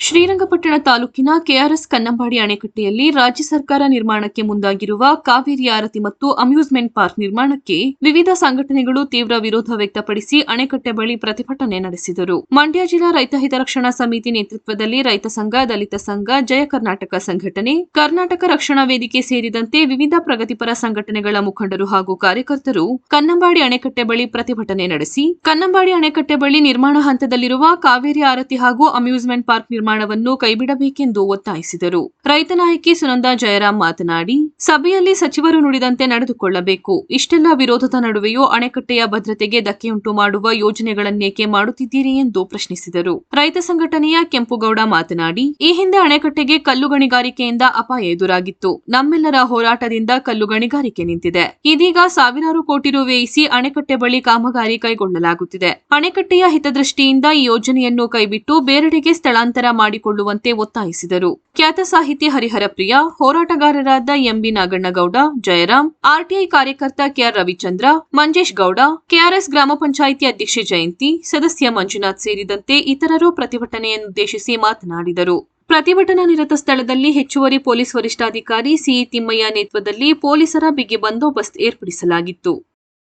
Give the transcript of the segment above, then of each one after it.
ಶ್ರೀರಂಗಪಟ್ಟಣ ತಾಲೂಕಿನ ಕೆಆರ್ಎಸ್ ಕನ್ನಂಬಾಡಿ ಅಣೆಕಟ್ಟೆಯಲ್ಲಿ ರಾಜ್ಯ ಸರ್ಕಾರ ನಿರ್ಮಾಣಕ್ಕೆ ಮುಂದಾಗಿರುವ ಕಾವೇರಿ ಆರತಿ ಮತ್ತು ಅಮ್ಯೂಸ್ಮೆಂಟ್ ಪಾರ್ಕ್ ನಿರ್ಮಾಣಕ್ಕೆ ವಿವಿಧ ಸಂಘಟನೆಗಳು ತೀವ್ರ ವಿರೋಧ ವ್ಯಕ್ತಪಡಿಸಿ ಅಣೆಕಟ್ಟೆ ಬಳಿ ಪ್ರತಿಭಟನೆ ನಡೆಸಿದರು. ಮಂಡ್ಯ ಜಿಲ್ಲಾ ರೈತ ಹಿತರಕ್ಷಣಾ ಸಮಿತಿ ನೇತೃತ್ವದಲ್ಲಿ ರೈತ ಸಂಘ, ದಲಿತ ಸಂಘ, ಜಯ ಕರ್ನಾಟಕ ಸಂಘಟನೆ, ಕರ್ನಾಟಕ ರಕ್ಷಣಾ ವೇದಿಕೆ ಸೇರಿದಂತೆ ವಿವಿಧ ಪ್ರಗತಿಪರ ಸಂಘಟನೆಗಳ ಮುಖಂಡರು ಹಾಗೂ ಕಾರ್ಯಕರ್ತರು ಕನ್ನಂಬಾಡಿ ಅಣೆಕಟ್ಟೆ ಬಳಿ ಪ್ರತಿಭಟನೆ ನಡೆಸಿ, ಕನ್ನಂಬಾಡಿ ಅಣೆಕಟ್ಟೆ ಬಳಿ ನಿರ್ಮಾಣ ಹಂತದಲ್ಲಿರುವ ಕಾವೇರಿ ಆರತಿ ಹಾಗೂ ಅಮ್ಯೂಸ್ಮೆಂಟ್ ಪಾರ್ಕ್ ನಿರ್ಮಾಣವನ್ನು ಕೈಬಿಡಬೇಕೆಂದು ಒತ್ತಾಯಿಸಿದರು. ರೈತ ನಾಯಕಿ ಸುನಂದಾ ಜಯರಾಮ್ ಮಾತನಾಡಿ, ಸಭೆಯಲ್ಲಿ ಸಚಿವರು ನುಡಿದಂತೆ ನಡೆದುಕೊಳ್ಳಬೇಕು. ಇಷ್ಟೆಲ್ಲ ವಿರೋಧದ ನಡುವೆಯೂ ಅಣೆಕಟ್ಟೆಯ ಭದ್ರತೆಗೆ ಧಕ್ಕೆಯುಂಟು ಮಾಡುವ ಯೋಜನೆಗಳನ್ನೇಕೆ ಮಾಡುತ್ತಿದ್ದೀರಿ ಎಂದು ಪ್ರಶ್ನಿಸಿದರು. ರೈತ ಸಂಘಟನೆಯ ಕೆಂಪುಗೌಡ ಮಾತನಾಡಿ, ಈ ಹಿಂದೆ ಅಣೆಕಟ್ಟೆಗೆ ಕಲ್ಲು ಗಣಿಗಾರಿಕೆಯಿಂದ ಅಪಾಯ ಎದುರಾಗಿತ್ತು. ನಮ್ಮೆಲ್ಲರ ಹೋರಾಟದಿಂದ ಕಲ್ಲು ಗಣಿಗಾರಿಕೆ ನಿಂತಿದೆ. ಇದೀಗ ಸಾವಿರಾರು ಕೋಟಿ ರು ವ್ಯಯಿಸಿ ಅಣೆಕಟ್ಟೆ ಬಳಿ ಕಾಮಗಾರಿ ಕೈಗೊಳ್ಳಲಾಗುತ್ತಿದೆ. ಅಣೆಕಟ್ಟೆಯ ಹಿತದೃಷ್ಟಿಯಿಂದ ಈ ಯೋಜನೆಯನ್ನು ಕೈಬಿಟ್ಟು ಬೇರೆಡೆಗೆ ಸ್ಥಳಾಂತರ ಮಾಡಿಕೊಳ್ಳುವಂತೆ ಒತ್ತಾಯಿಸಿದರು. ಖ್ಯಾತ ಸಾಹಿತಿ ಹರಿಹರ ಪ್ರಿಯ, ಹೋರಾಟಗಾರರಾದ ಎಂಬಿ ನಾಗಣ್ಣಗೌಡ ಜಯರಾಮ್ ಆರ್ಟಿಐ ಕಾರ್ಯಕರ್ತ ಕೆಆರ್ ರವಿಚಂದ್ರ, ಮಂಜೇಶ್ ಗೌಡ ಕೆಆರ್ಎಸ್ ಗ್ರಾಮ ಪಂಚಾಯಿತಿ ಅಧ್ಯಕ್ಷೆ ಜಯಂತಿ, ಸದಸ್ಯ ಮಂಜುನಾಥ್ ಸೇರಿದಂತೆ ಇತರರು ಪ್ರತಿಭಟನೆಯನ್ನುದ್ದೇಶಿಸಿ ಮಾತನಾಡಿದರು. ಪ್ರತಿಭಟನಾ ನಿರತ ಸ್ಥಳದಲ್ಲಿ ಹೆಚ್ಚುವರಿ ಪೊಲೀಸ್ ವರಿಷ್ಠಾಧಿಕಾರಿ ಸಿಇ ತಿಮ್ಮಯ್ಯ ನೇತೃತ್ವದಲ್ಲಿ ಪೊಲೀಸರ ಬಿಗಿ ಬಂದೋಬಸ್ತ್ ಏರ್ಪಡಿಸಲಾಗಿತ್ತು.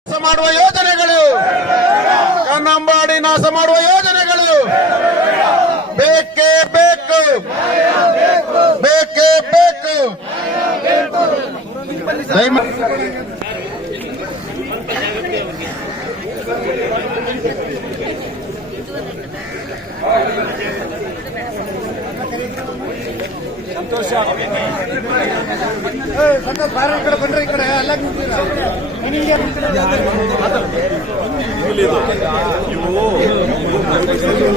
ಮಾಡುವ ಯೋಜನೆಗಳು! ಕನ್ನಂಬಾಡಿ ನಾಶ ಮಾಡುವ ಯೋಜನೆಗಳು! ಬೇಕೇ ಬೇಕು. ಬೇಕೇ ಬೇಕು. ಸಂದ್ರ ಬಾರ ಕಡೆ ಬಂದ್ರೆ ಈ ಕಡೆ.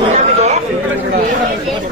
ನಂತರ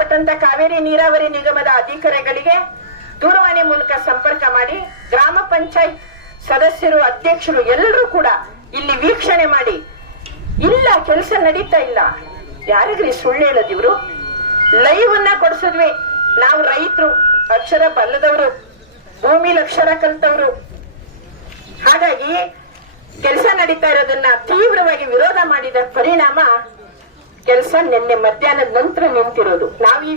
ಸಂಬಂಧಪಟ್ಟಂತ ಕಾವೇರಿ ನೀರಾವರಿ ನಿಗಮದ ಅಧಿಕಾರಿಗಳಿಗೆ ದೂರವಾಣಿ ಮೂಲಕ ಸಂಪರ್ಕ ಮಾಡಿ ಗ್ರಾಮ ಪಂಚಾಯತ್ ಸದಸ್ಯರು, ಅಧ್ಯಕ್ಷರು ಎಲ್ಲರೂ ಕೂಡ ಇಲ್ಲಿ ವೀಕ್ಷಣೆ ಮಾಡಿ. ಇಲ್ಲ, ಕೆಲಸ ನಡೀತಾ ಇಲ್ಲ. ಯಾರಿಗ್ರಿ ಸುಳ್ಳು ಹೇಳೋದು ಇವ್ರು? ಲೈವ್ ಅನ್ನ ಕೊಡಿಸಿದ್ವಿ. ನಾವು ರೈತರು, ಅಕ್ಷರ ಬಲ್ಲದವರು, ಭೂಮಿ ಅಕ್ಷರ ಕಲ್ತವ್ರು ಹಾಗಾಗಿ ಕೆಲಸ ನಡೀತಾ ಇರೋದನ್ನ ತೀವ್ರವಾಗಿ ವಿರೋಧ ಮಾಡಿದ ಪರಿಣಾಮ ಕೆಲಸ ನಿನ್ನೆ ಮಧ್ಯಾಹ್ನದ ನಂತರ ನಿಂತಿರೋದು. ನಾವು ಈ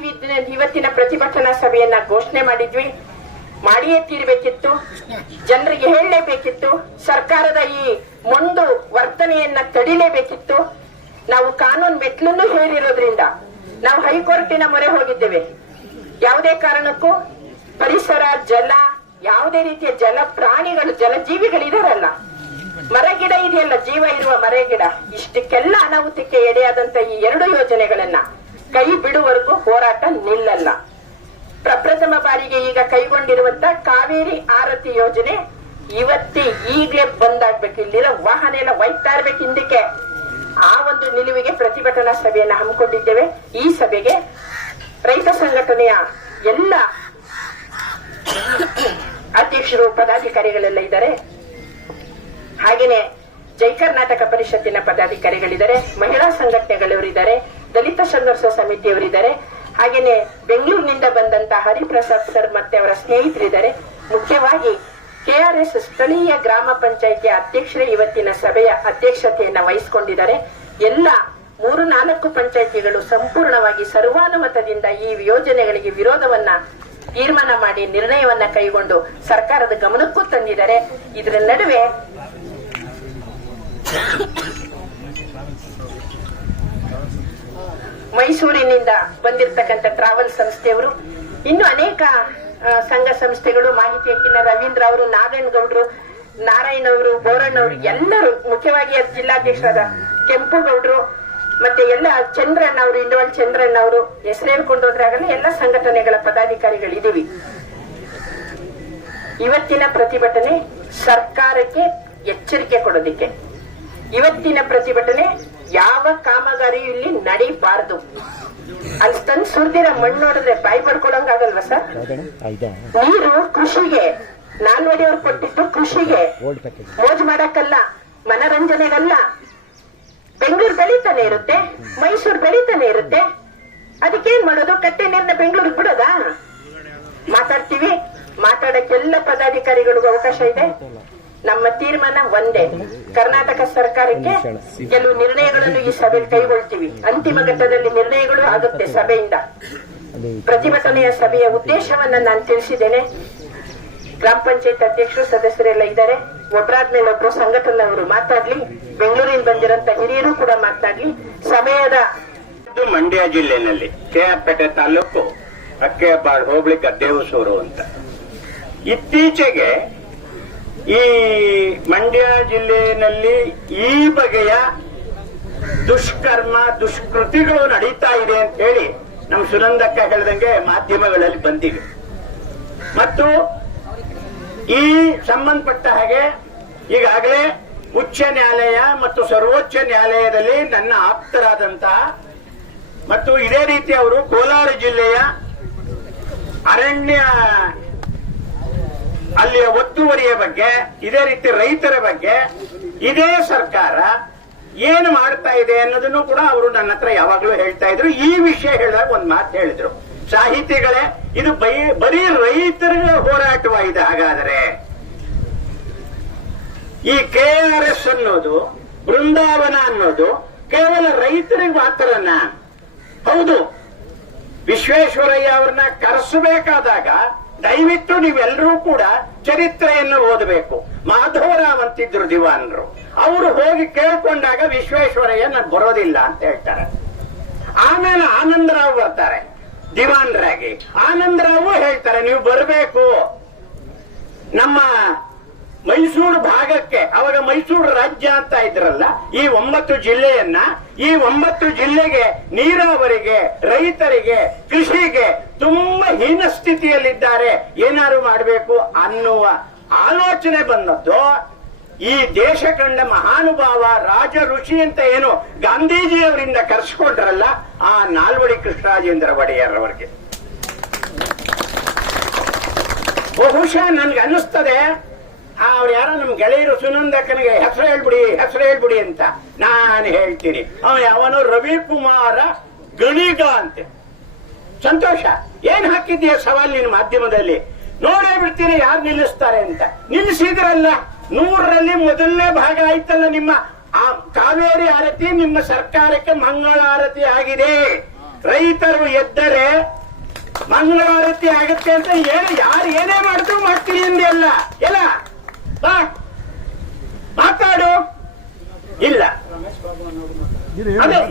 ಇವತ್ತಿನ ಪ್ರತಿಭಟನಾ ಸಭೆಯನ್ನ ಘೋಷಣೆ ಮಾಡಿದ್ವಿ. ಮಾಡಿಯೇ ತೀರ್ಬೇಕಿತ್ತು. ಜನರಿಗೆ ಹೇಳಲೇಬೇಕಿತ್ತು. ಸರ್ಕಾರದ ಈ ಮೊಂಡು ವರ್ತನೆಯನ್ನ ತಡಿಲೇಬೇಕಿತ್ತು. ನಾವು ಕಾನೂನು ಮೆಟ್ಲನ್ನು ಹೇರಿರೋದ್ರಿಂದ ನಾವು ಹೈಕೋರ್ಟಿನ ಮೊರೆ ಹೋಗಿದ್ದೇವೆ. ಯಾವುದೇ ಕಾರಣಕ್ಕೂ ಪರಿಸರ, ಜಲ, ಯಾವುದೇ ರೀತಿಯ ಜಲ ಪ್ರಾಣಿಗಳು ಜಲಜೀವಿಗಳಿದಾರಲ್ಲ. ಮರಗಿಡ ಇದೆಯಲ್ಲ, ಜೀವ ಇರುವ ಮರಗಿಡ. ಇಷ್ಟಕ್ಕೆಲ್ಲ ಅನಾಹುತಕ್ಕೆ ಎಡೆಯಾದಂತ ಈ ಎರಡು ಯೋಜನೆಗಳನ್ನ ಕೈ ಬಿಡುವವರೆಗೂ ಹೋರಾಟ ನಿಲ್ಲಲ್ಲ. ಪ್ರಪ್ರಥಮ ಬಾರಿಗೆ ಈಗ ಕೈಗೊಂಡಿರುವಂತ ಕಾವೇರಿ ಆರತಿ ಯೋಜನೆ ಇವತ್ತೇ ಈಗಲೇ ಬಂದಾಗ್ಬೇಕು. ಇಲ್ಲಿರೋ ವಾಹನ ಎಲ್ಲ ಒಯ್ತಾ ಇರ್ಬೇಕು ಹಿಂದಕ್ಕೆ. ಆ ಒಂದು ನಿಲುವಿಗೆ ಪ್ರತಿಭಟನಾ ಸಭೆಯನ್ನ ಹಮ್ಮಿಕೊಂಡಿದ್ದೇವೆ. ಈ ಸಭೆಗೆ ರೈತ ಸಂಘಟನೆಯ ಎಲ್ಲ ಅಧ್ಯಕ್ಷರು, ಪದಾಧಿಕಾರಿಗಳೆಲ್ಲ ಇದ್ದಾರೆ. ಹಾಗೇನೆ ಜೈ ಕರ್ನಾಟಕ ಪರಿಷತ್ತಿನ ಪದಾಧಿಕಾರಿಗಳಿದ್ದಾರೆ, ಮಹಿಳಾ ಸಂಘಟನೆಗಳವರಿದ್ದಾರೆ, ದಲಿತ ಸಂಘರ್ಷ ಸಮಿತಿಯವರಿದ್ದಾರೆ ಹಾಗೇನೆ ಬೆಂಗಳೂರಿನಿಂದ ಬಂದಂತ ಹರಿಪ್ರಸಾದ್ ಸರ್ ಮತ್ತೆ ಅವರ ಸ್ನೇಹಿತರಿದ್ದಾರೆ. ಮುಖ್ಯವಾಗಿ ಕೆಆರ್ಎಸ್ ಸ್ಥಳೀಯ ಗ್ರಾಮ ಪಂಚಾಯಿತಿಯ ಅಧ್ಯಕ್ಷರೇ ಇವತ್ತಿನ ಸಭೆಯ ಅಧ್ಯಕ್ಷತೆಯನ್ನ ವಹಿಸಿಕೊಂಡಿದ್ದಾರೆ. ಎಲ್ಲ ಮೂರು ನಾಲ್ಕು ಪಂಚಾಯಿತಿಗಳು ಸಂಪೂರ್ಣವಾಗಿ ಸರ್ವಾನುಮತದಿಂದ ಈ ಯೋಜನೆಗಳಿಗೆ ವಿರೋಧವನ್ನ ತೀರ್ಮಾನ ಮಾಡಿ ನಿರ್ಣಯವನ್ನ ಕೈಗೊಂಡು ಸರ್ಕಾರದ ಗಮನಕ್ಕೂ ತಂದಿದ್ದಾರೆ. ಇದರ ನಡುವೆ ಮೈಸೂರಿನಿಂದ ಬಂದಿರತಕ್ಕಂಥ ಟ್ರಾವೆಲ್ ಸಂಸ್ಥೆಯವರು, ಇನ್ನು ಅನೇಕ ಸಂಘ ಸಂಸ್ಥೆಗಳು, ಮಾಹಿತಿ ಹಕ್ಕಿನ ರವೀಂದ್ರ ಅವರು ನಾಗಣ್ಣಗೌಡರು ನಾರಾಯಣ್ ಅವರು, ಬೋರಣ್ಣ ಅವರು, ಎಲ್ಲರೂ, ಮುಖ್ಯವಾಗಿ ಜಿಲ್ಲಾಧ್ಯಕ್ಷರಾದ ಕೆಂಪುಗೌಡರು, ಮತ್ತೆ ಎಲ್ಲ ಚಂದ್ರಣ್ಣ ಅವರು ಇಂಡವಲ್ ಚಂದ್ರಣ್ಣ ಅವರು, ಹೆಸರು ಹೇಳ್ಕೊಂಡು ಹೋದ್ರೆ ಆಗಲ್ಲ, ಎಲ್ಲ ಸಂಘಟನೆಗಳ ಪದಾಧಿಕಾರಿಗಳಿದ್ದೀವಿ. ಇವತ್ತಿನ ಪ್ರತಿಭಟನೆ ಸರ್ಕಾರಕ್ಕೆ ಎಚ್ಚರಿಕೆ ಕೊಡೋದಿಕ್ಕೆ. ಇವತ್ತಿನ ಪ್ರತಿಭಟನೆ ಯಾವ ಕಾಮಗಾರಿಯೂ ಇಲ್ಲಿ ನಡೀಬಾರದು. ಅಲ್ಲಿ ತಂದು ಸುರಿದಿರ ಮಣ್ಣು ನೋಡಿದ್ರೆ ಬಾಯಿ ಪಡ್ಕೊಳಂಗಾಗಲ್ವಾ ಸರ್? ನೀರು ಕೃಷಿಗೆ ನಾಲ್ವಡಿಯವ್ರು ಕೊಟ್ಟಿದ್ದು ಕೃಷಿಗೆ. ಮೋಜ್ ಮಾಡಕ್ಕಲ್ಲ, ಮನರಂಜನೆಗಲ್ಲ. ಬೆಂಗಳೂರು ಬೆಳೀತಾನೆ ಇರುತ್ತೆ, ಮೈಸೂರು ಬೆಳೀತಾನೆ ಇರುತ್ತೆ. ಅದಕ್ಕೇನ್ ಮಾಡೋದು? ಕಟ್ಟೆ ನೀರ್ನ ಬೆಂಗಳೂರಿಗೆ ಬಿಡೋದಾ? ಮಾತಾಡ್ತೀವಿ, ಮಾತಾಡಕ್ಕೆಲ್ಲ ಪದಾಧಿಕಾರಿಗಳಿಗೂ ಅವಕಾಶ ಇದೆ. ನಮ್ಮ ತೀರ್ಮಾನ ಒಂದೇ. ಕರ್ನಾಟಕ ಸರ್ಕಾರಕ್ಕೆ ಕೆಲವು ನಿರ್ಣಯಗಳನ್ನು ಈ ಸಭೆಯಲ್ಲಿ ಕೈಗೊಳ್ತೀವಿ. ಅಂತಿಮ ಘಟ್ಟದಲ್ಲಿ ನಿರ್ಣಯಗಳು ಆಗುತ್ತೆ ಸಭೆಯಿಂದ. ಪ್ರತಿಭಟನೆಯ ಸಭೆಯ ಉದ್ದೇಶವನ್ನ ನಾನು ತಿಳಿಸಿದ್ದೇನೆ. ಗ್ರಾಮ ಪಂಚಾಯತ್ ಅಧ್ಯಕ್ಷರು ಸದಸ್ಯರೆಲ್ಲ ಇದ್ದಾರೆ. ಒಬ್ಬರಾದ್ಮೇಲೆ ಒಬ್ರು ಸಂಘಟನೆಯವರು ಮಾತಾಡ್ಲಿ. ಬೆಂಗಳೂರಿಂದ ಬಂದಿರಂತ ಹಿರಿಯರು ಕೂಡ ಮಾತಾಡ್ಲಿ. ಸಮಯದ ಮಂಡ್ಯ ಜಿಲ್ಲೆನಲ್ಲಿ ಕೆಆರ್ಪೇಟೆ ತಾಲೂಕು ಅಕ್ಕೆಬಾಳ್ ಹೋಬಳಿ ಗದ್ದೇವಸೂರು ಅಂತ. ಇತ್ತೀಚೆಗೆ ಈ ಮಂಡ್ಯ ಜಿಲ್ಲೆಯಲ್ಲಿ ಈ ಬಗೆಯ ದುಷ್ಕರ್ಮ, ದುಷ್ಕೃತಿಗಳು ನಡೀತಾ ಇದೆ ಅಂತ ಹೇಳಿ ನಮ್ಮ ಸುನಂದಕ್ಕ ಹೇಳಿದಂಗೆ ಮಾಧ್ಯಮಗಳಲ್ಲಿ ಬಂದಿವೆ ಮತ್ತು ಈ ಸಂಬಂಧಪಟ್ಟ ಹಾಗೆ ಈಗಾಗಲೇ ಉಚ್ಚ ನ್ಯಾಯಾಲಯ ಮತ್ತು ಸರ್ವೋಚ್ಚ ನ್ಯಾಯಾಲಯದಲ್ಲಿ ನನ್ನ ಆಪ್ತರಾದಂತಹ ಮತ್ತು ಇದೇ ರೀತಿ ಅವರು ಕೋಲಾರ ಜಿಲ್ಲೆಯ ಅರಣ್ಯ ಅಲ್ಲಿಯ ಒತ್ತುವರಿಯ ಬಗ್ಗೆ, ಇದೇ ರೀತಿ ರೈತರ ಬಗ್ಗೆ, ಇದೇ ಸರ್ಕಾರ ಏನು ಮಾಡ್ತಾ ಇದೆ ಅನ್ನೋದನ್ನು ಕೂಡ ಅವರು ನನ್ನ ಹತ್ರ ಯಾವಾಗಲೂ ಹೇಳ್ತಾ ಇದ್ರು. ಈ ವಿಷಯ ಹೇಳಿದಾಗ ಒಂದು ಮಾತು ಹೇಳಿದ್ರು. ಸಾಹಿತಿಗಳೇ, ಇದು ಬೈ, ಬರೀ ರೈತರ ಹೋರಾಟವಾಗಿದೆ. ಹಾಗಾದರೆ ಈ ಕೆ ಆರ್ ಎಸ್ ಅನ್ನೋದು, ಬೃಂದಾವನ ಅನ್ನೋದು, ಕೇವಲ ರೈತರಿಗೆ ಮಾತ್ರನ? ಹೌದು. ವಿಶ್ವೇಶ್ವರಯ್ಯ ಅವ್ರನ್ನ ಕರೆಸಬೇಕಾದಾಗ ದಯವಿಟ್ಟು ನೀವೆಲ್ಲರೂ ಕೂಡ ಚರಿತ್ರೆಯನ್ನು ಓದಬೇಕು. ಮಾಧವರಾವ್ ಅಂತಿದ್ರು ದಿವಾನರು. ಅವರು ಹೋಗಿ ಕೇಳ್ಕೊಂಡಾಗ ವಿಶ್ವೇಶ್ವರಯ್ಯ ನಾನು ಬರೋದಿಲ್ಲ ಅಂತ ಹೇಳ್ತಾರೆ. ಆಮೇಲೆ ಆನಂದರಾವ್ ಬರ್ತಾರೆ, ದಿವಾನ್ರಾಗಿ. ಆನಂದರಾವು ಹೇಳ್ತಾರೆ, ನೀವು ಬರಬೇಕು. ನಮ್ಮ ಮೈಸೂರು ಭಾಗಕ್ಕೆ, ಅವಾಗ ಮೈಸೂರು ರಾಜ್ಯ ಅಂತ ಇದ್ರಲ್ಲ, ಈ ಒಂಬತ್ತು ಜಿಲ್ಲೆಯನ್ನ, ಈ ಒಂಬತ್ತು ಜಿಲ್ಲೆಗೆ, ನೀರಾವರಿಗೆ, ರೈತರಿಗೆ, ಕೃಷಿಗೆ ತುಂಬಾ ಹೀನ ಸ್ಥಿತಿಯಲ್ಲಿದ್ದಾರೆ ಏನಾರು ಮಾಡಬೇಕು ಅನ್ನುವ ಆಲೋಚನೆ ಬಂದದ್ದು. ಈ ದೇಶ ಕಂಡ ಮಹಾನುಭಾವ ರಾಜ ಋಷಿ ಅಂತ ಏನು ಗಾಂಧೀಜಿಯವರಿಂದ ಕರೆಸ್ಕೊಂಡ್ರಲ್ಲ, ಆ ನಾಲ್ವಡಿ ಕೃಷ್ಣರಾಜೇಂದ್ರ ಒಡೆಯರ್ ಅವರಿಗೆ. ಬಹುಶಃ ನನ್ಗೆ ಅನ್ನಿಸ್ತದೆ ಅವ್ರು ಯಾರೋ ನಮ್ಮ ಗೆಳೆಯರು ಸುನಂದಕ್ಕನಿಗೆ ಹೆಸರು ಹೇಳ್ಬಿಡಿ ಹೆಸರು ಹೇಳ್ಬಿಡಿ ಅಂತ ನಾನು ಹೇಳ್ತೀನಿ. ಅವ ರವಿ ಕುಮಾರ ಗಣಿಗ ಅಂತೆ. ಸಂತೋಷ, ಏನ್ ಹಾಕಿದ್ಯಾ ಸವಾಲ್ ನಿನ್ನ ಮಾಧ್ಯಮದಲ್ಲಿ? ನೋಡೇ ಬಿಡ್ತೀನಿ, ಯಾರು ನಿಲ್ಲಿಸ್ತಾರೆ ಅಂತ. ನಿಲ್ಲಿಸಿದ್ರಲ್ಲ, ನೂರರಲ್ಲಿ ಮೊದಲನೇ ಭಾಗ ಆಯ್ತಲ್ಲ ನಿಮ್ಮ ಆ ಕಾವೇರಿ ಆರತಿ, ನಿಮ್ಮ ಸರ್ಕಾರಕ್ಕೆ ಮಂಗಳಾರತಿ ಆಗಿದೆ. ರೈತರು ಎದ್ದರೆ ಮಂಗಳಾರತಿ ಆಗುತ್ತೆ ಅಂತ ಏನು ಯಾರು ಏನೇ ಮಾಡಿದ್ರು ಮಾಡ್ತೀರಿ ಎಲ್ಲ ಬಾ ಮಾತಾಡು. ಇಲ್ಲ.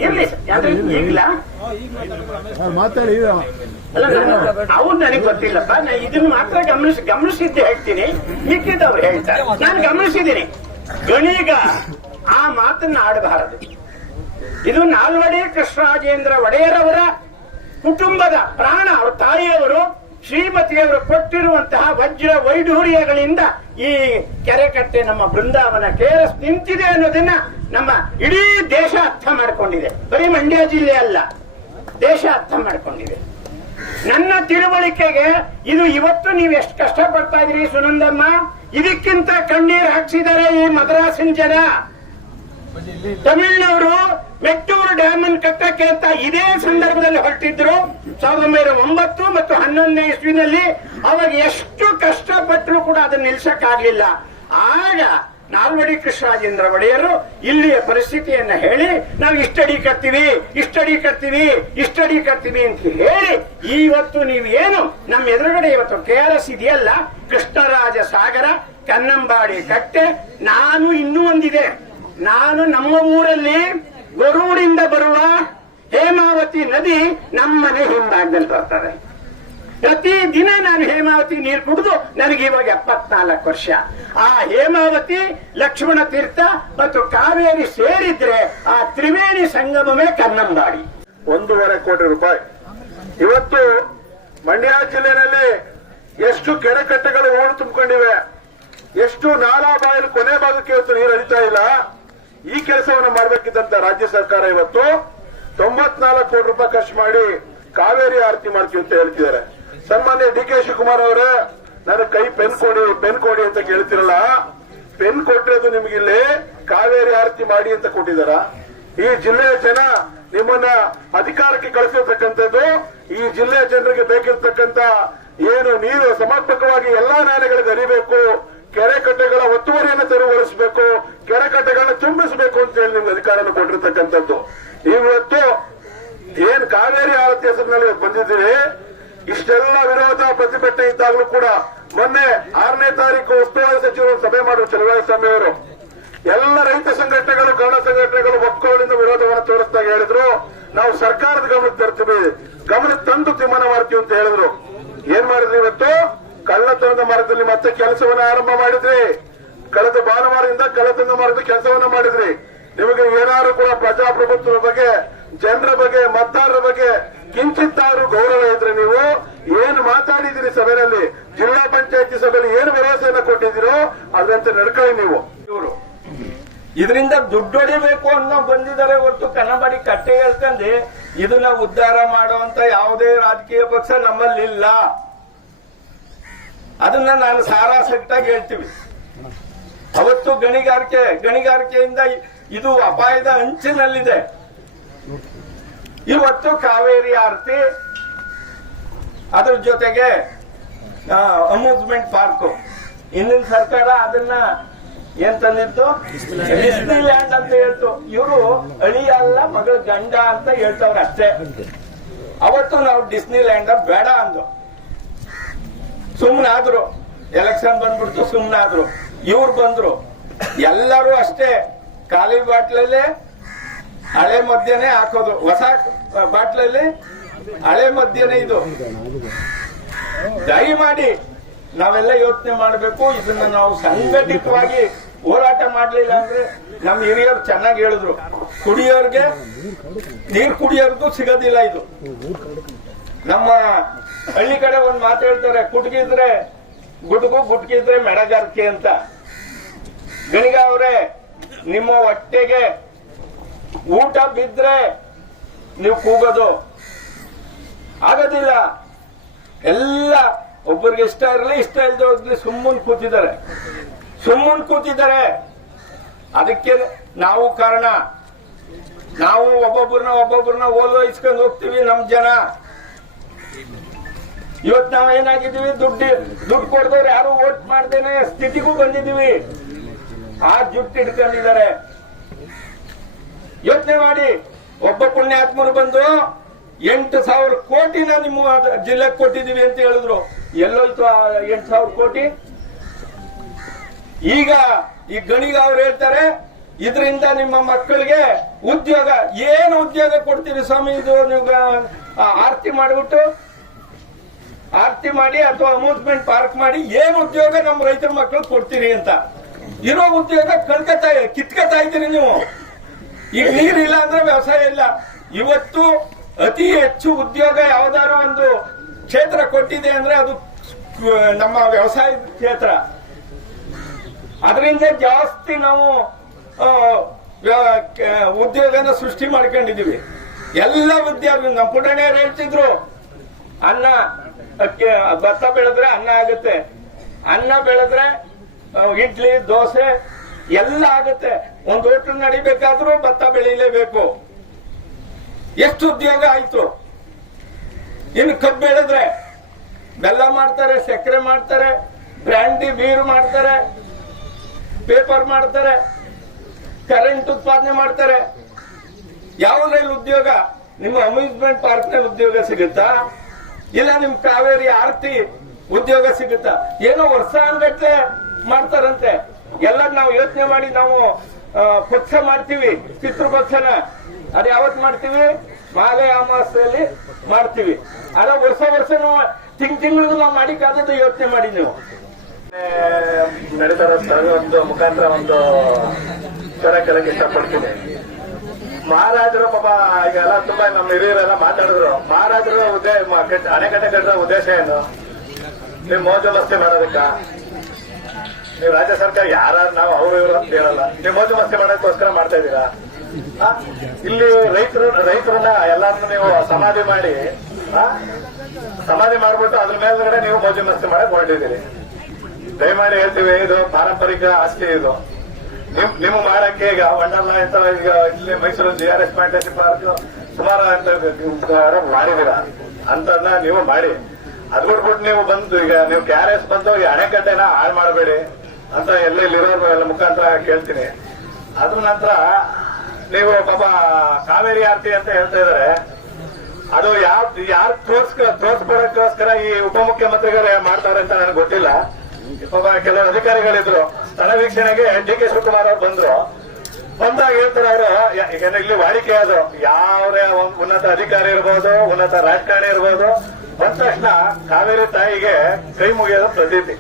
ಇರ್ಲಿ. ಈಗಿಲ್ಲ ಮಾತಾಡಿ ಅಲ್ಲ ಅವ್ರು ನನಗೆ ಗೊತ್ತಿಲ್ಲಪ್ಪ. ನಾ ಇದನ್ನ ಮಾತ್ರ ಗಮನಿಸಿ ಗಮನಿಸಿದ್ದೆ ಹೇಳ್ತೀನಿ. ಮಿಕ್ಕಿದ್ದವ್ರು ಹೇಳ್ತಾರೆ. ನಾನು ಗಮನಿಸಿದ್ದೀನಿ. ಗಣಿಗ ಆ ಮಾತನ್ನ ಆಡಬಾರದು. ಇದು ನಾಲ್ವಡೆ ಕೃಷ್ಣರಾಜೇಂದ್ರ ಒಡೆಯರವರ ಕುಟುಂಬದ ಪ್ರಾಣ. ಅವ್ರ ತಾಯಿಯವರು ಶ್ರೀಮತಿಯವರು ಕೊಟ್ಟಿರುವಂತಹ ವಜ್ರ ವೈಢೂರ್ಯಗಳಿಂದ ಈ ಕೆರೆಕಟ್ಟೆ ನಮ್ಮ ಬೃಂದಾವನ ಕೇರಸ್ ನಿಂತಿದೆ ಅನ್ನೋದನ್ನ ನಮ್ಮ ಇಡೀ ದೇಶ ಅರ್ಥ ಮಾಡಿಕೊಂಡಿದೆ. ಬರೀ ಮಂಡ್ಯ ಜಿಲ್ಲೆ ಅಲ್ಲ ದೇಶ ಅರ್ಥ ಮಾಡಿಕೊಂಡಿದೆ. ನನ್ನ ತಿಳುವಳಿಕೆಗೆ ಇದು ಇವತ್ತು ನೀವು ಎಷ್ಟು ಕಷ್ಟ ಪಡ್ತಾ ಇದ್ರಿ ಸುನಂದಮ್ಮ? ಇದಕ್ಕಿಂತ ಕಣ್ಣೀರು ಹಾಕ್ಸಿದ್ದಾರೆ ಈ ಮದ್ರಾಸಿನ ಜನ. ತಮಿಳ್ನವರು ಮೆಟ್ಟೂರು ಡ್ಯಾಮ್ ಅನ್ನು ಕಟ್ಟಕ್ಕೆ ಅಂತ ಇದೇ ಸಂದರ್ಭದಲ್ಲಿ ಹೊರಟಿದ್ರು. ಸಾವಿರದ ಒಂಬೈನೂರ ಒಂಬತ್ತು ಮತ್ತು ಹನ್ನೊಂದನೇ ಇಸ್ವಿನಲ್ಲಿ ಅವಾಗ ಎಷ್ಟು ಕಷ್ಟಪಟ್ಟರು ಕೂಡ ಅದನ್ನ ನಿಲ್ಸಕ್ಕಾಗ್ಲಿಲ್ಲ. ಆಗ ನಾಲ್ವಡಿ ಕೃಷ್ಣರಾಜೇಂದ್ರ ಒಡೆಯರು ಇಲ್ಲಿಯ ಪರಿಸ್ಥಿತಿಯನ್ನ ಹೇಳಿ, ನಾವು ಇಷ್ಟಡಿ ಕಟ್ತೀವಿ ಇಷ್ಟಡಿ ಕಟ್ತೀವಿ ಇಷ್ಟಡಿ ಕಟ್ತೀವಿ ಅಂತ ಹೇಳಿ ಇವತ್ತು ನೀವು ಏನು ನಮ್ಮ ಎದುರುಗಡೆ ಇವತ್ತು ಕೆ ಆರ್ ಎಸ್ ಇದೆಯಲ್ಲ, ಕೃಷ್ಣರಾಜ ಸಾಗರ, ಕನ್ನಂಬಾಡಿ ಕಟ್ಟೆ, ನಾನು ಇನ್ನೂ ಒಂದಿದೆ. ನಾನು ನಮ್ಮ ಊರಲ್ಲಿ ಗೊರೂರಿಂದ ಬರುವ ಹೇಮಾವತಿ ನದಿ ನಮ್ಮನೆ ಹಿಂಭಾಗದಲ್ಲಿ ಬರ್ತದೆ ಪ್ರತಿ ದಿನ ನಾನು ಹೇಮಾವತಿ ನೀರು ಕುಡಿದು ನನಗೆ ಇವಾಗ ಎಪ್ಪತ್ನಾಲ್ಕು ವರ್ಷ. ಆ ಹೇಮಾವತಿ, ಲಕ್ಷ್ಮಣ ತೀರ್ಥ ಮತ್ತು ಕಾವೇರಿ ಸೇರಿದ್ರೆ ಆ ತ್ರಿವೇಣಿ ಸಂಗಮವೇ ಕನ್ನಂಬಾಡಿ. ಒಂದೂವರೆ ಕೋಟಿ ರೂಪಾಯಿ. ಇವತ್ತು ಮಂಡ್ಯ ಜಿಲ್ಲೆಯಲ್ಲಿ ಎಷ್ಟು ಕೆರೆಕಟ್ಟೆಗಳು ಓಡು ತುಂಬಿಕೊಂಡಿವೆ, ಎಷ್ಟು ನಾಲಾ ಬಾಯಲು ಕೊನೆ ಭಾಗಕ್ಕೆ ಇವತ್ತು ನೀರು ಹರಿತಾ ಇಲ್ಲ ಈ ಕೆಲಸವನ್ನು ಮಾಡಬೇಕಿದ್ದಂತ ರಾಜ್ಯ ಸರ್ಕಾರ ಇವತ್ತು ತೊಂಬತ್ನಾಲ್ಕು ಕೋಟಿ ರೂಪಾಯಿ ಖರ್ಚು ಮಾಡಿ ಕಾವೇರಿ ಆರತಿ ಮಾಡ್ತೀವಿ ಅಂತ ಹೇಳ್ತಿದ್ದಾರೆ. ಸನ್ಮಾನ್ಯ ಡಿ ಕೆ ಶಿವಕುಮಾರ್ ಅವರೇ, ನನ್ನ ಕೈ ಪೆನ್ ಕೊಡಿ ಪೆನ್ ಕೊಡಿ ಅಂತ ಕೇಳ್ತಿರಲ್ಲ. ಪೆನ್ ಕೊಟ್ಟಿರೋದು ನಿಮ್ಗೆ ಇಲ್ಲಿ ಕಾವೇರಿ ಆರತಿ ಮಾಡಿ ಅಂತ ಕೊಟ್ಟಿದಾರ ಈ ಜಿಲ್ಲೆಯ ಜನ ನಿಮ್ಮನ್ನ ಅಧಿಕಾರಕ್ಕೆ ಕಳಿಸಿರ್ತಕ್ಕಂಥದ್ದು, ಈ ಜಿಲ್ಲೆಯ ಜನರಿಗೆ ಬೇಕಿರ್ತಕ್ಕಂತ ಏನು ನೀರು ಸಮರ್ಪಕವಾಗಿ ಎಲ್ಲಾ ನಾಲೆಗಳಿಗೆ ಹರಿಬೇಕು ಕೆರೆ ಕಟ್ಟೆಗಳ ಒತ್ತುವರಿಯನ್ನು ತೆರವುಗೊಳಿಸಬೇಕು ಕೆರೆ ಕಟ್ಟೆಗಳನ್ನ ತುಂಬಿಸಬೇಕು ಅಂತ ಹೇಳಿ ನಿಮ್ಗೆ ಅಧಿಕಾರನ ಕೊಟ್ಟಿರ್ತಕ್ಕಂಥದ್ದು. ಇವತ್ತು ಏನ್ ಕಾವೇರಿ ಆರತಿ ಹೆಸರಿನಲ್ಲಿ ಬಂದಿದ್ದೀವಿ, ಇಷ್ಟೆಲ್ಲ ವಿರೋಧ ಪ್ರತಿಭಟನೆ ಇದ್ದಾಗಲೂ ಕೂಡ ಮೊನ್ನೆ ಆರನೇ ತಾರೀಕು ಉಸ್ತುವಾರಿ ಸಚಿವರು ಸಭೆ ಮಾಡುವ ಚಲುವಾಯಿಸ್ವಾಮಿ ಅವರು. ಎಲ್ಲ ರೈತ ಸಂಘಟನೆಗಳು, ಕನ್ನಡ ಸಂಘಟನೆಗಳು ಒಕ್ಕೋಳಿಂದ ವಿರೋಧವನ್ನು ತೋರಿಸಿದಾಗ ಹೇಳಿದ್ರು, ನಾವು ಸರ್ಕಾರದ ಗಮನಕ್ಕೆ ತರ್ತೀವಿ, ಗಮನಕ್ಕೆ ತಂದು ತೀರ್ಮಾನ ಮಾಡ್ತೀವಿ ಅಂತ ಹೇಳಿದ್ರು. ಏನ್ ಮಾಡಿದ್ರಿ ಇವತ್ತು? ಕಳ್ಳತನದ ಮರದಲ್ಲಿ ಮತ್ತೆ ಕೆಲಸವನ್ನ ಆರಂಭ ಮಾಡಿದ್ರಿ. ಕಳೆದ ಭಾನುವಾರದಿಂದ ಕಳ್ಳತನದ ಮರದ ಕೆಲಸವನ್ನ ಮಾಡಿದ್ರಿ. ನಿಮಗೆ ಏನಾದ್ರು ಕೂಡ ಪ್ರಜಾಪ್ರಭುತ್ವದ ಬಗ್ಗೆ, ಜನರ ಬಗ್ಗೆ, ಮತದಾರರ ಬಗ್ಗೆ ಕಿಂಚಿತ್ತಾರು ಗೌರವ ಇದ್ರೆ ನೀವು ಏನು ಮಾತಾಡಿದಿರಿ ಸಭೆಯಲ್ಲಿ, ಜಿಲ್ಲಾ ಪಂಚಾಯತಿ ಸಭೆಯಲ್ಲಿ ಏನು ಭರವಸೆಯನ್ನ ಕೊಟ್ಟಿದ್ದೀರೋ ಅದರಂತೆ ನಡ್ಕೊಳ್ಳಿ ನೀವು. ಇವರು. ಇದರಿಂದ ದುಡ್ಡೊಡಿಬೇಕು ಅನ್ನೋ ಬಂದಿದ್ದಾರೆ ಹೊರತು ಕನ್ನಬಾಡಿ ಕಟ್ಟೆ ಹೇಳ್ಕೊಂಡು ಇದನ್ನ ಉದ್ಧಾರ ಮಾಡುವಂತ ಯಾವುದೇ ರಾಜಕೀಯ ಪಕ್ಷ ನಮ್ಮಲ್ಲಿ ಇಲ್ಲ ಅದನ್ನ ನಾನು ಸಾರಾಸಟ್ಟಾಗಿ ಹೇಳ್ತೀವಿ. ಅವತ್ತು ಗಣಿಗಾರಿಕೆ, ಗಣಿಗಾರಿಕೆಯಿಂದ ಇದು ಅಪಾಯದ ಅಂಚಿನಲ್ಲಿದೆ. ಇವತ್ತು ಕಾವೇರಿ ಆರತಿ, ಅದ್ರ ಜೊತೆಗೆ ಅಮ್ಯೂಸ್ಮೆಂಟ್ ಪಾರ್ಕ್ ಇಂದಿನ ಸರ್ಕಾರ ಅದನ್ನ ಏನ್ ತಂದಿತ್ತು ಡಿಸ್ನಿ ಲ್ಯಾಂಡ್ ಅಂತ ಹೇಳ್ತು. ಇವರು ಅಳಿ ಅಲ್ಲ, ಮಗಳ ಗಂಡ ಅಂತ ಹೇಳ್ತವ್ರೆ ಅಷ್ಟೇ ಅವತ್ತು ನಾವು ಡಿಸ್ನಿ ಲ್ಯಾಂಡ್ ಬೇಡ ಅಂದು ಸುಮ್ನಾದ್ರು. ಎಲೆಕ್ಷನ್ ಬಂದ್ಬಿಡ್ತು ಸುಮ್ಮನಾದ್ರು ಇವ್ರು ಬಂದ್ರು. ಎಲ್ಲರೂ ಅಷ್ಟೇ. ಖಾಲಿ ಬಾಟ್ಲಲ್ಲಿ ಹಳೆ ಮದ್ಯನೇ ಹಾಕೋದು. ಹೊಸ ಬಾಟ್ಲಲ್ಲಿ ಹಳೆ ಮದ್ಯನೇ ಇದು. ದಯಮಾಡಿ ನಾವೆಲ್ಲ ಯೋಚನೆ ಮಾಡಬೇಕು. ಇದನ್ನ ನಾವು ಸಂಘಟಿತವಾಗಿ ಹೋರಾಟ ಮಾಡಲಿಲ್ಲ ಅಂದ್ರೆ ನಮ್ಮ ಹಿರಿಯರು ಚೆನ್ನಾಗಿ ಹೇಳಿದ್ರು. ಕುಡಿಯೋರ್ಗೆ ನೀರು ಕುಡಿಯೋರ್ಗೂ ಸಿಗೋದಿಲ್ಲ ಇದು. ನಮ್ಮ ಹಳ್ಳಿ ಕಡೆ ಒಂದ್ ಮಾತು ಹೇಳ್ತಾರೆ ಕುಟ್ಗಿದ್ರೆ ಗುಟ್ಗು ಗುಟ್ಗಿದ್ರೆ ಮೆಣಗಾರಿಕೆ ಅಂತ. ಗಣಿಗ ಅವ್ರೆ, ನಿಮ್ಮ ಹೊಟ್ಟೆಗೆ ಊಟ ಬಿದ್ರೆ ನೀವು ಕೂಗೋದು. ಆಗೋದಿಲ್ಲ. ಎಲ್ಲ ಒಬ್ಬರಿಗೆ ಇಷ್ಟ ಇರಲಿ, ಇಷ್ಟ ಹೋಗ್ಲಿ ಸುಮ್ಮನ್ ಕೂತಿದ್ದಾರೆ. ಸುಮ್ಮನ್ ಕೂತಿದ್ದಾರೆ. ಅದಕ್ಕೆ ನಾವು ಕಾರಣ. ನಾವು ಒಬ್ಬೊಬ್ಬರನ್ನ ಒಬ್ಬೊಬ್ಬರನ್ನ ಓಲೈಸ್ಕೊಂಡು ಹೋಗ್ತೀವಿ, ನಮ್ ಜನ. ಇವತ್ ನಾವ್ ಏನಾಗಿದ್ದೀವಿ? ದುಡ್ಡು ದುಡ್ಡು ಕೊಡ್ದವ್ರು ಯಾರು ವೋಟ್ ಮಾಡ್ದೇನೆ ಸ್ಥಿತಿಗೂ ಬಂದಿದ್ದೀವಿ. ಆ ಜುಟ್ಟು ಹಿಡ್ಕೊಂಡಿದ್ದಾರೆ. ಯೋಚನೆ ಮಾಡಿ. ಒಬ್ಬ ಪುಣ್ಯಾತ್ಮರು ಬಂದು ಎಂಟು ಸಾವಿರ ಕೋಟಿನ ನಿಮ್ಮ ಜಿಲ್ಲೆಗೆ ಕೊಟ್ಟಿದೀವಿ ಅಂತ ಹೇಳಿದ್ರು. ಎಲ್ಲೋಯ್ತು ಎಂಟು ಸಾವಿರ ಕೋಟಿ? ಈಗ ಈ ಗಣಿಗ ಅವ್ರು ಹೇಳ್ತಾರೆ, ಇದರಿಂದ ನಿಮ್ಮ ಮಕ್ಕಳಿಗೆ ಉದ್ಯೋಗ, ಏನು ಉದ್ಯೋಗ ಕೊಡ್ತೀರಿ ಸ್ವಾಮಿ? ಇದು ನೀವು ಆರತಿ ಮಾಡಿಬಿಟ್ಟು ಆರತಿ ಮಾಡಿ ಅಥವಾ ಅಮ್ಯೂಸ್ಮೆಂಟ್ ಪಾರ್ಕ್ ಮಾಡಿ ಏನ್ ಉದ್ಯೋಗ ನಮ್ಮ ರೈತರ ಮಕ್ಕಳು ಕೊಡ್ತೀರಿ ಅಂತ. ಇರೋ ಉದ್ಯೋಗ ಕಳ್ಕತಾ ಕಿತ್ಕತಾ ಇದ್ದೀರಿ ನೀವು. ಈಗ ನೀರಿಲ್ಲ ಅಂದ್ರೆ ವ್ಯವಸಾಯ ಇಲ್ಲ. ಇವತ್ತು ಅತಿ ಹೆಚ್ಚು ಉದ್ಯೋಗ ಯಾವ್ದಾರ ಒಂದು ಕ್ಷೇತ್ರ ಕೊಟ್ಟಿದೆ ಅಂದ್ರೆ ಅದು ನಮ್ಮ ವ್ಯವಸಾಯ ಕ್ಷೇತ್ರ. ಅದರಿಂದ ಜಾಸ್ತಿ ನಾವು ಉದ್ಯೋಗನ ಸೃಷ್ಟಿ ಮಾಡ್ಕೊಂಡಿದೀವಿ ಎಲ್ಲ ವಿದ್ಯಾರ್ಥಿ ನಮ್ಮ ಪುಟಣೆಯವರು ಹೇಳ್ತಿದ್ರು ಅನ್ನ ಅಕ್ಕಿ ಭತ್ತ ಬೆಳೆದ್ರೆ ಅನ್ನ ಆಗುತ್ತೆ. ಅನ್ನ ಬೆಳೆದ್ರೆ ಇಡ್ಲಿ, ದೋಸೆ ಎಲ್ಲ ಆಗುತ್ತೆ. ಒಂದು ಹೋಟ್ಲು ನಡಿಬೇಕಾದ್ರೂ ಭತ್ತ ಬೆಳೀಲೇಬೇಕು. ಎಷ್ಟು ಉದ್ಯೋಗ ಆಯ್ತು? ಇನ್ನು ಕಬ್ಬು ಬೆಳೆದ್ರೆ ಬೆಲ್ಲ ಮಾಡ್ತಾರೆ, ಸಕ್ಕರೆ ಮಾಡ್ತಾರೆ ಬ್ರ್ಯಾಂಡಿ ಬೀರ್ ಮಾಡ್ತಾರೆ ಪೇಪರ್ ಮಾಡ್ತಾರೆ ಕರೆಂಟ್ ಉತ್ಪಾದನೆ ಮಾಡ್ತಾರೆ. ಯಾವ ಉದ್ಯೋಗ? ನಿಮ್ಮ ಅಮ್ಯೂಸ್ಮೆಂಟ್ ಪಾರ್ಕ್ನಲ್ಲಿ ಉದ್ಯೋಗ ಸಿಗುತ್ತಾ? ಇಲ್ಲ, ನಿಮ್ ಕಾವೇರಿ ಆರ್ತಿ ಉದ್ಯೋಗ ಸಿಗುತ್ತ? ಏನೋ ವರ್ಷ ಅಂದ್ರೆ ಮಾಡ್ತಾರಂತೆ. ಎಲ್ಲ ನಾವು ಯೋಚನೆ ಮಾಡಿ ನಾವು ಪಕ್ಷ ಮಾಡ್ತೀವಿ ಪಿತೃಪಕ್ಷನ ಅದ ಯಾವತ್ ಮಾಡ್ತೀವಿ? ಮಾಲೆ ಅಮಾವಾಸ್ಯೆಯಲ್ಲಿ ಮಾಡ್ತೀವಿ. ಅದ ವರ್ಷ ವರ್ಷ ತಿಂಗ್ ತಿಂಗಳು ನಾವು ಮಾಡಿ ಮಾಡಿಕಾದದ್ದು ಯೋಚನೆ ಮಾಡಿ ನೀವು. ನಡೀತಾರ ಒಂದು ಮುಖಾಂತರ ಒಂದು ವಿಚಾರ ಕೆಲಕ್ಕೆ ಇಷ್ಟಪಡ್ತೀನಿ. ಮಹಾರಾಜರು ಪಾಪ ಈಗ ಎಲ್ಲ ತುಂಬಾ ನಮ್ಮ ಹಿರಿಯರೆಲ್ಲ ಮಾತಾಡಿದ್ರು. ಮಹಾರಾಜರು ಉದ್ದೇಶ ಅಣೆಕಟ್ಟೆ ಕಟ್ಟದ ಉದ್ದೇಶ ಏನು? ನೀವು ಮೋಜು ಮಸ್ತಿ ಮಾಡೋದಕ್ಕ. ನೀವು ರಾಜ್ಯ ಸರ್ಕಾರ ಯಾರು ನಾವು ಅವರು ಇವರು ಅಂತ ಹೇಳಲ್ಲ. ನೀವು ಮೋಜು ಮಸ್ತಿ ಮಾಡೋಕ್ಕೋಸ್ಕರ ಮಾಡ್ತಾ ಇದ್ದೀರಾ? ಇಲ್ಲಿ ರೈತರು ರೈತರನ್ನ ಎಲ್ಲಾರನ್ನು ನೀವು ಸಮಾಧಿ ಮಾಡಿ ಸಮಾಧಿ ಮಾಡ್ಬಿಟ್ಟು ಅದ್ರ ಮೇಲ್ಗಡೆ ನೀವು ಮೋಜು ಮಸ್ತಿ ಮಾಡಕ್ ಹೊರಟಿದ್ದೀರಿ. ದಯಮಾಡಿ ಹೇಳ್ತೀವಿ, ಇದು ಪಾರಂಪರಿಕ ಆಸ್ತಿ ಇದು. ನಿಮ್ ಮಾಡಕ್ಕೆ ಈಗ ವಂಡರ್ಲಾ ಅಂತ ಈಗ ಇಲ್ಲಿ Mysuru G R S fantasy park ಸುಮಾರು ಅಂತ ಮಾಡಿದೀರ ಅಂತದ್ನ ನೀವು ಮಾಡಿ. ಅದ್ ಬಿಟ್ಬಿಟ್ಟು ನೀವು ಬಂದು ಈಗ ನೀವು ಕೆ ಆರ್ ಎಸ್ ಬಂದು ಈ ಅಣೆಕಟ್ಟೆನ ಹಾಳು ಮಾಡಬೇಡಿ ಅಂತ ಎಲ್ಲ ಇಲ್ಲಿರೋರು ಎಲ್ಲ ಮುಖಾಂತರ ಕೇಳ್ತೀನಿ. ಅದ್ರ ನಂತರ ನೀವು ಪಾಪ ಕಾವೇರಿ ಆರತಿ ಅಂತ ಹೇಳ್ತಾ ಇದಾರೆ. ಅದು ಯಾವ ಯಾರು ತೋರ್ಸ್ಕ ತೋರ್ಸ್ಕೊಡಕ್ಕೋಸ್ಕರ ಈ ಉಪಮುಖ್ಯಮಂತ್ರಿಗಳು ಮಾಡ್ತಾರೆ ಅಂತ ನನಗೆ ಗೊತ್ತಿಲ್ಲ. ಪಾಪ ಕೆಲವು ಅಧಿಕಾರಿಗಳಿದ್ರು. ಸ್ಥಳ ವೀಕ್ಷಣೆಗೆ ಡಿ ಕೆ ಶಿವಕುಮಾರ್ ಅವ್ರು ಬಂದ್ರು. ಬಂದಾಗ ಹೇಳ್ತಾರೆ ಅವರು ಈಗ ಇಲ್ಲಿ ವಾಡಿಕೆ ಅದು. ಯಾವ್ರೇ ಉನ್ನತ ಅಧಿಕಾರಿ ಇರ್ಬೋದು, ಉನ್ನತ ರಾಜಕಾರಣಿ ಇರ್ಬೋದು. ಬಂದ ತಕ್ಷಣ ಕಾವೇರಿ ತಾಯಿಗೆ ಕೈ ಮುಗಿಯೋದು ಪ್ರತೀತಿ.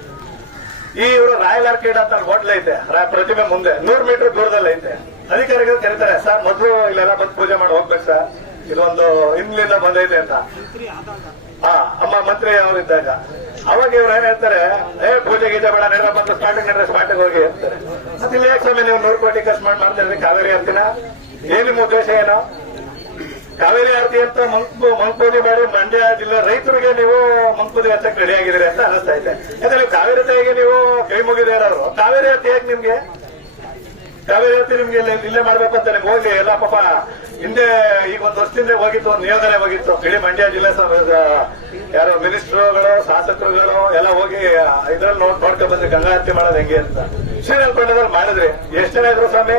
ಈ ಇವರು ರಾಯಲ್ ಆರ್ಕಿಡ್ ಅಂತ ಹೋಟ್ಲ್ ಐತೆ ಪ್ರತಿಮೆ ಮುಂದೆ. ನೂರ್ ಮೀಟರ್ ದೂರದಲ್ಲಿ ಐತೆ. ಅಧಿಕಾರಿಗಳು ಕರೀತಾರೆ, ಸರ್, ಮೊದಲು ಇಲ್ಲೆಲ್ಲ ಬಂದು ಪೂಜೆ ಮಾಡಿ ಹೋಗ್ಬೇಕು ಸರ್. ಇದೊಂದು ಹಿಂದ್ಲಿಂದ ಬಂದೈತೆ ಅಂತ. ಹಾ ಅಮ್ಮ ಮಂತ್ರಿ ಅವರಿದ್ದಾಗ. ಅವಾಗ ಇವ್ರು ಏನ್ ಹೇಳ್ತಾರೆ? ಏ, ಪೂಜೆ ಗೀಜೆ ಬೇಡ ನೆಡ್ರ ಬಂದು ಸ್ಪಾಟಿಗೆ ನೆಡ್ರೆ ಸ್ಪಾಟಿಗೆ ಹೋಗಿ ಹೇಳ್ತಾರೆ ಮತ್ತೆ ಸ್ವಾಮಿ, ನೀವು ನೂರು ಕೋಟಿ ಖರ್ಚು ಮಾಡಿ ಮಾಡ್ತಾ ಕಾವೇರಿ ಆರ್ತಿನ? ಏನ್ ನಿಮ್ಮ ಉದ್ದೇಶ ಏನು? ಕಾವೇರಿ ಆರತಿ ಅಂತ ಮಂಕ್ ಮಂಕೂದಿ ಮಾಡಿ ಮಂಡ್ಯ ಜಿಲ್ಲೆ ರೈತರಿಗೆ ನೀವು ಮಂಕೂದಿ ಹಚ್ಚಕ್ ರೆಡಿ ಆಗಿದ್ದೀರಿ ಅಂತ ಅನಿಸ್ತಾ ಇದೆ. ಯಾಕಂದ್ರೆ ಕಾವೇರಿ ತಾಯಿಗೆ ನೀವು ಕೈ ಮುಗಿದಿರೋರು ಕಾವೇರಿ ಆರತಿ ಹೇಗೆ ನಿಮ್ಗೆ? ಕಾವೇರಿ ರೀತಿ ನಿಮ್ಗೆ ಇಲ್ಲೇ ಇಲ್ಲೇ ಮಾಡ್ಬೇಕು ಅಂತ ನಿಮ್ಗೆ ಹೋಗಿ ಎಲ್ಲ ಪಾಪ ಹಿಂದೆ ಈಗ ಒಂದು ವರ್ಷದಿಂದ ಹೋಗಿತ್ತು, ಒಂದು ನಿಯೋಜನೆ ಹೋಗಿತ್ತು. ಇಡೀ ಮಂಡ್ಯ ಜಿಲ್ಲೆ ಯಾರು ಮಿನಿಸ್ಟ್ರುಗಳು, ಶಾಸಕರುಗಳು ಎಲ್ಲ ಹೋಗಿ ಇದ್ರಲ್ಲಿ ನೋಡ್ ನೋಡ್ಕೊಂಡ್ ಬಂದ್ರೆ. ಗಂಗಾ ಆರತಿ ಮಾಡೋದು ಹೆಂಗೆ ಅಂತ. ಶ್ರೀರಂಗಪಟ್ಟಣದಲ್ಲಿ ಮಾಡಿದ್ರಿ. ಎಷ್ಟು ಜನ ಇದ್ರು ಸ್ವಾಮಿ?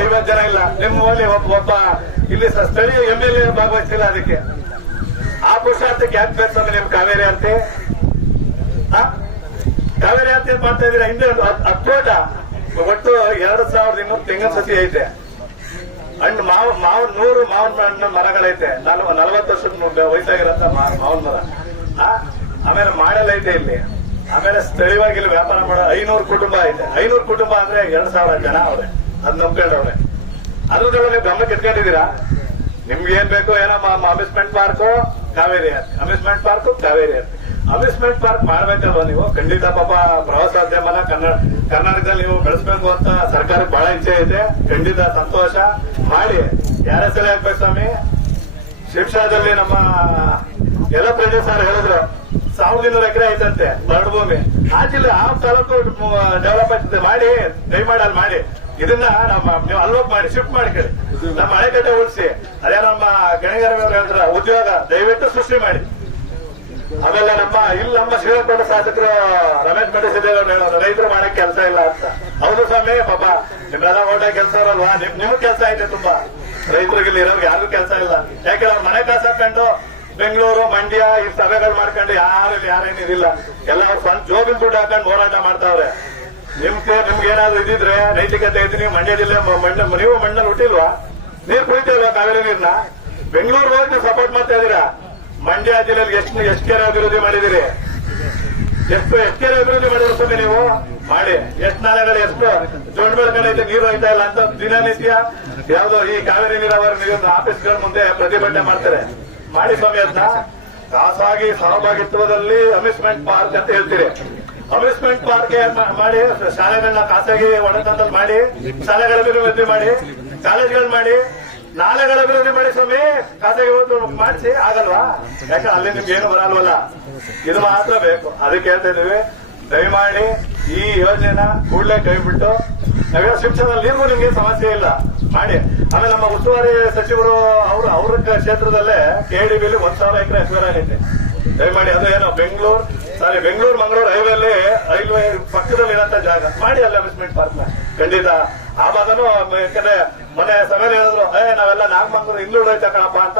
ಐವತ್ತು ಜನ ಇಲ್ಲ. ನಿಮ್ಮಲ್ಲಿ ಒಬ್ಬ ಒಬ್ಬ ಇಲ್ಲಿ ಸ್ಥಳೀಯ ಎಂ ಎಲ್ ಎ ಭಾಗವಹಿಸಿಲ್ಲ ಅದಕ್ಕೆ. ಆ ಪುರುಷಾರ್ಥಕ್ಕೆ ಯಾಕೆ ಬೇಕು ಸ್ವಾಮಿ ನಿಮ್ ಕಾವೇರಿ ಅಂತೆ? ಕಾವೇರಿ ಅಂತ ಮಾಡ್ತಾ ಇದೀರ ಹಿಂದೆ ಹತ್ತು ಒಟ್ಟು ಎರಡು ಸಾವಿರದ ಇನ್ನೂರು ತೆಂಗಿನ ಸಸಿ ಐತೆ. ಹಣ್ಣು ಮಾವು ಮಾವ ನೂರು ಮಾವಿನ ಹಣ್ಣು ಮರಗಳೈತೆ. ನಲ್ವ ನಲವತ್ತು ವರ್ಷದ ವಯಸ್ಸಾಗಿರತ್ತ ಮಾವಿನ ಮರ? ಆಮೇಲೆ ಮಾಡಲ್ ಐತೆ ಇಲ್ಲಿ. ಆಮೇಲೆ ಸ್ಥಳೀಯವಾಗಿ ಇಲ್ಲಿ ವ್ಯಾಪಾರ ಮಾಡೋ ಐನೂರು ಕುಟುಂಬ ಐತೆ. ಐನೂರು ಕುಟುಂಬ ಅಂದ್ರೆ ಎರಡ್ ಸಾವಿರ ಜನ ಅವ್ರೆ. ಅದ್ ನಂಬ್ಕೊಂಡವ್ರೆ ಅದ್ರದೊಳಗೆ ಗಮನ ಕಿಟ್ಕೊಂಡಿದ್ದೀರಾ ನಿಮ್ಗೆ ಏನ್ ಬೇಕು ಏನೋ amusement park, Kaveri amusement park, Kaveri amusement park ಮಾಡ್ಬೇಕಲ್ವಾ ನೀವು? ಖಂಡಿತ ಪಾಪ ಪ್ರವಾಸೋದ್ಯಮನ ಕನ್ನಡ ಕರ್ನಾಟಕದಲ್ಲಿ ನೀವು ಬೆಳೆಸ್ಬೇಕು ಅಂತ ಸರ್ಕಾರಕ್ಕೆ ಬಹಳ ಇಚ್ಛೆ ಐತೆ ಖಂಡಿತ ಸಂತೋಷ. ಮಾಡಿ. ಯಾರ ಸಲ ಹಾಕ್ಬೇಕು ಸ್ವಾಮಿ. ಶಿಕ್ಷಾದಲ್ಲಿ ನಮ್ಮ ಎಲ್ಲ ಪ್ರದೇಶ ಸರ್ ಹೇಳಿದ್ರು, ಸಾವಿರದ ಇನ್ನೂರು ಎಕರೆ ಐತಂತೆ ಭೂಮಿ ಆ ಜಿಲ್ಲೆ, ಆ ತಾಲೂಕು ಡೆವಲಪ್ ಆಗ್ತದೆ ಮಾಡಿ ದಯಮಾಡಿ ಅಲ್ಲಿ ಮಾಡಿ. ಇದನ್ನ ನಮ್ಮ ನೀವು ಅಲ್ಲೋಗ್ ಮಾಡಿ ಶಿಫ್ಟ್ ಮಾಡಿ ಕೇಳಿ. ನಮ್ಮ ಅಣೆಕಟ್ಟೆ ಉಳಿಸಿ. ಅದೇ ನಮ್ಮ ಗಣಿಗಾರ ಹೇಳಿದ್ರ, ಉದ್ಯೋಗ ದಯವಿಟ್ಟು ಸೃಷ್ಟಿ ಮಾಡಿ. ಆಮೇಲೆ ನಮ್ಮ ಇಲ್ಲಿ ನಮ್ಮ ಶ್ರೀರಂಗಪಟ್ಟಣ ಶಾಸಕರು ರಮೇಶ್ ಹೇಳೋರು ರೈತರು ಮಾಡಕ್ ಕೆಲಸ ಇಲ್ಲ ಅಂತ. ಹೌದು ಸ್ವಾಮಿ, ಪಾಪ ನಿಮ್ಮೆಲ್ಲ ಓಟ ಕೆಲಸ ಇರಲ್ವಾ? ನಿಮ್ ನಿಮ್ ಕೆಲಸ ಐತೆ ತುಂಬಾ. ರೈತರಿಗೆ ಇಲ್ಲಿ ಇರೋರ್ಗೆ ಯಾರಿಗೂ ಕೆಲಸ ಇಲ್ಲ. ಯಾಕೆ ಅವ್ರ ಮನೆ ಕೆಲಸ ಹಾಕೊಂಡು ಬೆಂಗಳೂರು, ಮಂಡ್ಯ ಈ ಸಭೆಗಳು ಮಾಡ್ಕೊಂಡು ಯಾರು ಯಾರೇನು ಇದಿಲ್ಲ. ಎಲ್ಲ ಅವ್ರ ಸ್ವಂತ ಜೋಬಿನ ದುಡ್ಡು ಹಾಕೊಂಡು ಹೋರಾಟ ಮಾಡ್ತಾವ್ರೆ. ನಿಮ್ಗೆ ನಿಮ್ಗೆ ಏನಾದ್ರು ಇದ್ದಿದ್ರೆ ನೈತಿಕತೆ ಅಂತ ನೀವು ಮಂಡ್ಯ ಜಿಲ್ಲೆ ಮಂಡ್ಯ ನೀವು ಮಣ್ಣಲ್ಲಿ ಹುಟ್ಟಿಲ್ವಾ? ನೀರ್ ಇಲ್ವಾ ಕಾವೇರಿ ನೀರ್ನ? ಬೆಂಗಳೂರು ಹೋಗಿ ನೀವು ಸಪೋರ್ಟ್ ಮಾಡ್ತಾ ಇದೀರಾ? ಮಂಡ್ಯ ಜಿಲ್ಲೆಯಲ್ಲಿ ಎಷ್ಟು ಎಷ್ಟು ಕೆರೆ ಅಭಿವೃದ್ಧಿ ಮಾಡಿದಿರಿ ಎಷ್ಟು ಎಷ್ಟು ಕೆರೆ ಅಭಿವೃದ್ಧಿ ಮಾಡಿದ್ರು ಸ್ವಾಮಿ ನೀವು? ಮಾಡಿ. ಎಷ್ಟು ನಾಲೆಗಳು, ಎಷ್ಟು ದೊಡ್ಡ ಬೆಳ್ಕೊಂಡೈತೆ ನೀರು ಹೋಯ್ತಾ ಇಲ್ಲ ಅಂತ ದಿನನಿತ್ಯ ಯಾವ್ದೋ ಈ ಕಾವೇರಿ ನೀರಾವರಿ ನೀರಿನ ಆಫೀಸ್ಗಳ ಮುಂದೆ ಪ್ರತಿಭಟನೆ ಮಾಡ್ತಾರೆ. ಮಾಡಿ ಸ್ವಾಮಿ ಅಂತ ಖಾಸಗಿ ಸಹಭಾಗಿತ್ವದಲ್ಲಿ ಅಮ್ಯೂಸ್ಮೆಂಟ್ ಪಾರ್ಕ್ ಅಂತ ಹೇಳ್ತೀರಿ. ಅಮ್ಯೂಸ್ಮೆಂಟ್ ಪಾರ್ಕ್ ಮಾಡಿ, ಶಾಲೆಗಳನ್ನ ಖಾಸಗಿ ಒಡೆತನದಲ್ಲಿ ಮಾಡಿ, ಶಾಲೆಗಳ ಅಭಿವೃದ್ಧಿ ಮಾಡಿ ಕಾಲೇಜ್ಗಳು ಮಾಡಿ ನಾಲೆಗಳ ಅಭಿವೃದ್ಧಿ ಮಾಡಿ ಸ್ವಾಮಿ. ಖಾಸಗಿ ಇವತ್ತು ಮಾಡಿಸಿ, ಆಗಲ್ವಾ? ಯಾಕೆ ಅಲ್ಲಿ ನಿಮ್ಗೆ ಏನು ಬರಲ್ವಲ್ಲ? ಇದು ಮಾತ್ರ ಬೇಕು. ಅದಕ್ಕೆ ಹೇಳ್ತಾ ಇದೀವಿ ದಯಮಾಡಿ ಈ ಯೋಜನೆನ ಕೂಡಲೇ ಕೈ ಬಿಟ್ಟು ನಾವೇ ಶಿಕ್ಷಣದಲ್ಲಿ ನೀರಿಗೂ ನಿಮ್ಗೆ ಸಮಸ್ಯೆ ಇಲ್ಲ. ಮಾಡಿ. ಆಮೇಲೆ ನಮ್ಮ ಉಸ್ತುವಾರಿ ಸಚಿವರು ಅವರು, ಅವ್ರ ಕ್ಷೇತ್ರದಲ್ಲೇ ಕೆಡಿಬಿಲಿ ಒಂದ್ ಸಾವಿರ ಎಕರೆ ಎಕ್ಸ್ಪೈರ್ ಆಗೈತೆ. ದಯಮಾಡಿ, ಅದು ಏನೋ, ಬೆಂಗಳೂರು, ಸಾರಿ, ಬೆಂಗಳೂರು, ಮಂಗಳೂರು ಹೈವೇಲಿ ರೈಲ್ವೆ ಪಕ್ಕದಲ್ಲಿ ಇರೋಂತ ಜಾಗ. ಮಾಡಿ ಅಲ್ಲಿ ಅಮ್ಯೂಸ್ಮೆಂಟ್ ಪಾರ್ಕ್ ಖಂಡಿತ. ಆ ಭಾಗನು, ಯಾಕಂದ್ರೆ ಮೊನ್ನೆ ಸಭೆಯಲ್ಲಿ ಹೇಳಿದ್ರು ಏ ನಾವೆಲ್ಲ ನಾಗಮಂಗಲೂರು ಇಲ್ಲೂ ಐತೆ ಕಣಪ್ಪ ಅಂತ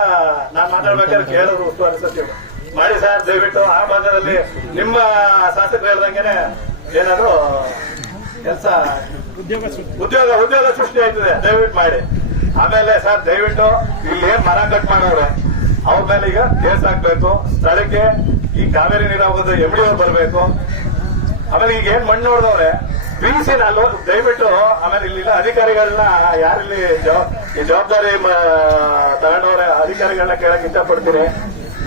ನಾನ್ ಮಾತಾಡ್ಬೇಕಾದ್ರೆ ಕೇಳಿದ್ರು ಉಸ್ತುವಾರಿ ಸಚಿವರು. ಮಾಡಿ ಸರ್ ದಯವಿಟ್ಟು ಆ ಭಾಗದಲ್ಲಿ ನಿಮ್ಮ ಶಾಸಕರು ಹೇಳ್ದಂಗೆನೆ ಏನಾದ್ರು ಕೆಲಸ ಉದ್ಯೋಗ ಉದ್ಯೋಗ ಸೃಷ್ಟಿ ಆಯ್ತದೆ ದಯವಿಟ್ಟು ಮಾಡಿ. ಆಮೇಲೆ ಸರ್ ದಯವಿಟ್ಟು ಇಲ್ಲಿ ಏನ್ ಮರ ಕಟ್ ಮಾಡೋರೆ ಅವ್ರ ಮೇಲೆ ಈಗ ಕೇಸ್ ಹಾಕ್ಬೇಕು. ಸ್ಥಳಕ್ಕೆ ಈ ಕಾವೇರಿ ನೀರಾವರಿ ಎಮ್ಡಿ ಅವ್ರು ಬರ್ಬೇಕು. ಆಮೇಲೆ ಈಗ ಏನ್ ಮಣ್ಣು ನೋಡಿದವ್ರೆ ಬಿಸಿ ನಾನು ದಯವಿಟ್ಟು, ಆಮೇಲೆ ಇಲ್ಲಿನ ಅಧಿಕಾರಿಗಳನ್ನ, ಯಾರಿಲ್ಲಿ ಜವಾಬ್ದಾರಿ ತಗೊಂಡವ್ರೆ, ಅಧಿಕಾರಿಗಳನ್ನ ಕೇಳಕ್ ಇಷ್ಟಪಡ್ತೀನಿ.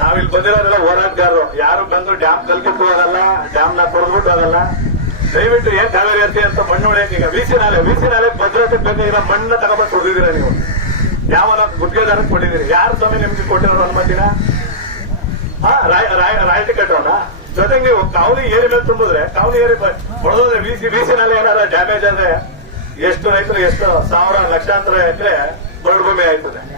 ನಾವಿಲ್ಲಿ ಬಂದಿರೋದೆಲ್ಲ ಹೋರಾಟಗಾರರು. ಯಾರು ಬಂದು ಡ್ಯಾಮ್ ಕಲ್ಕಿತ್ತು ಹೋಗಲ್ಲ ಡ್ಯಾಮ್ನ ಕೊಡ್ಬಿಟ್ಟು ಹೋಗಲ್ಲ ದಯವಿಟ್ಟು ಏನ್ ಕಾವೇರಿ ಅರ್ತಿ ಅಂತ ಮಣ್ಣು ಹೊಡೆಯಕ್ಕೆ ಈಗ ವಿಸಿ ನಾಲೆ ವಿಸಿ ನಾಲೆ ಭದ್ರತೆ ಬೇಕಾಗಿರೋ ಮಣ್ಣನ್ನ ತಗೊಂಬಂದು ಕೊಟ್ಟಿದ್ದೀರಾ ನೀವು? ಡ್ಯಾಮ್ ಅನ್ನೋ ಗುಡ್ಗೆದಾರ ಕೊಟ್ಟಿದ್ದೀರಿ. ಯಾರು ಸ್ವಾಮಿ ನಿಮ್ಗೆ ಕೊಟ್ಟಿರೋ ಅನುಮತಿನ? ಹಾ ರಾಯಲ್ಟಿ ಕಟ್ಟೋಣ ಜೊತೆಗೆ ನೀವು ಕಾವಲಿ ಏರಿ ಮೇಲೆ ತುಂಬಿದ್ರೆ ಕಾವಲಿ ಏರಿ ಹೊಡೆದ್ರೆ ಬಿಸಿ ಬಿಸಿನಲ್ಲಿ ನಾಲೆ ಏನಾರ ಡ್ಯಾಮೇಜ್ ಆದ್ರೆ ಎಷ್ಟು ರೈತರು ಎಷ್ಟು ಸಾವಿರ ಲಕ್ಷಾಂತರ ಎಕರೆ ಬರಡು ಭೂಮಿ ಆಯ್ತದೆ.